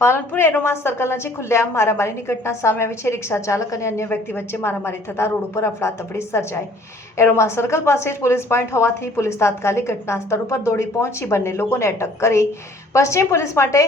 Palanpur aroma circle નજીક ખુલ્લેઆમ મારામારીની ઘટના સામે આવી છે। રિક્ષા ચાલક અને અન્ય વ્યક્તિ વચ્ચે મારામારી થતા રોડ ઉપર અફડાતફડી સર્જાઈ। એરોમા સર્કલ પાસે જ પોલીસ પોઈન્ટ હોવાથી પોલીસ તાત્કાલિક ઘટના સ્થળ ઉપર દોડી પહોંચી બંને લોકોને અટક કરી પશ્ચિમ પોલીસ માટે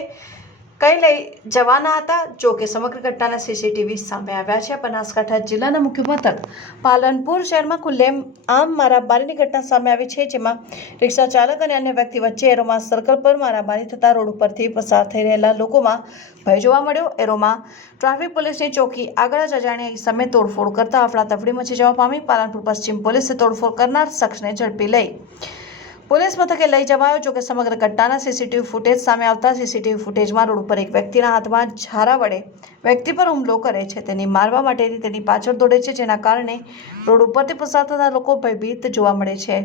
કઈ લઈ જવાના હતા। જો કે સમગ્ર ઘટનાના સીસીટીવી સામે આવ્યા છે। બનાસકાંઠા જિલ્લાના મુખ્ય મથક પાલનપુર શહેરમાં ખુલ્લેઆમ મારામારીની ઘટના સામે આવી છે, જેમાં રિક્ષા ચાલક અને અન્ય વ્યક્તિ વચ્ચે એરોમા સર્કલ પર મારામારી થતા રોડ ઉપરથી પસાર થઈ રહેલા લોકોમાં ભય જોવા મળ્યો। એરોમા ટ્રાફિક પોલીસની ચોકી આગળ જ અજાણ્યા ઇસમે તોડફોડ કરતા અફડાતફડી મચી જવા પામી। પાલનપુર પશ્ચિમ પોલીસે તોડફોડ કરનાર શખ્સને ઝડપી લઈ પોલીસ મથકે લઈ જવાયો। જો કે સમગ્ર ઘટનાના સીસીટીવી ફૂટેજ સામે આવતા સીસીટીવી ફૂટેજમાં રોડ ઉપર એક વ્યક્તિના હાથમાં ઝારા વડે વ્યક્તિ પર હુમલો કરે છે, તેને મારવા માટે તેની પાછળ દોડે છે, જેના કારણે રોડ ઉપરથી પસાર થતા લોકો ભયભીત જોવા મળે છે।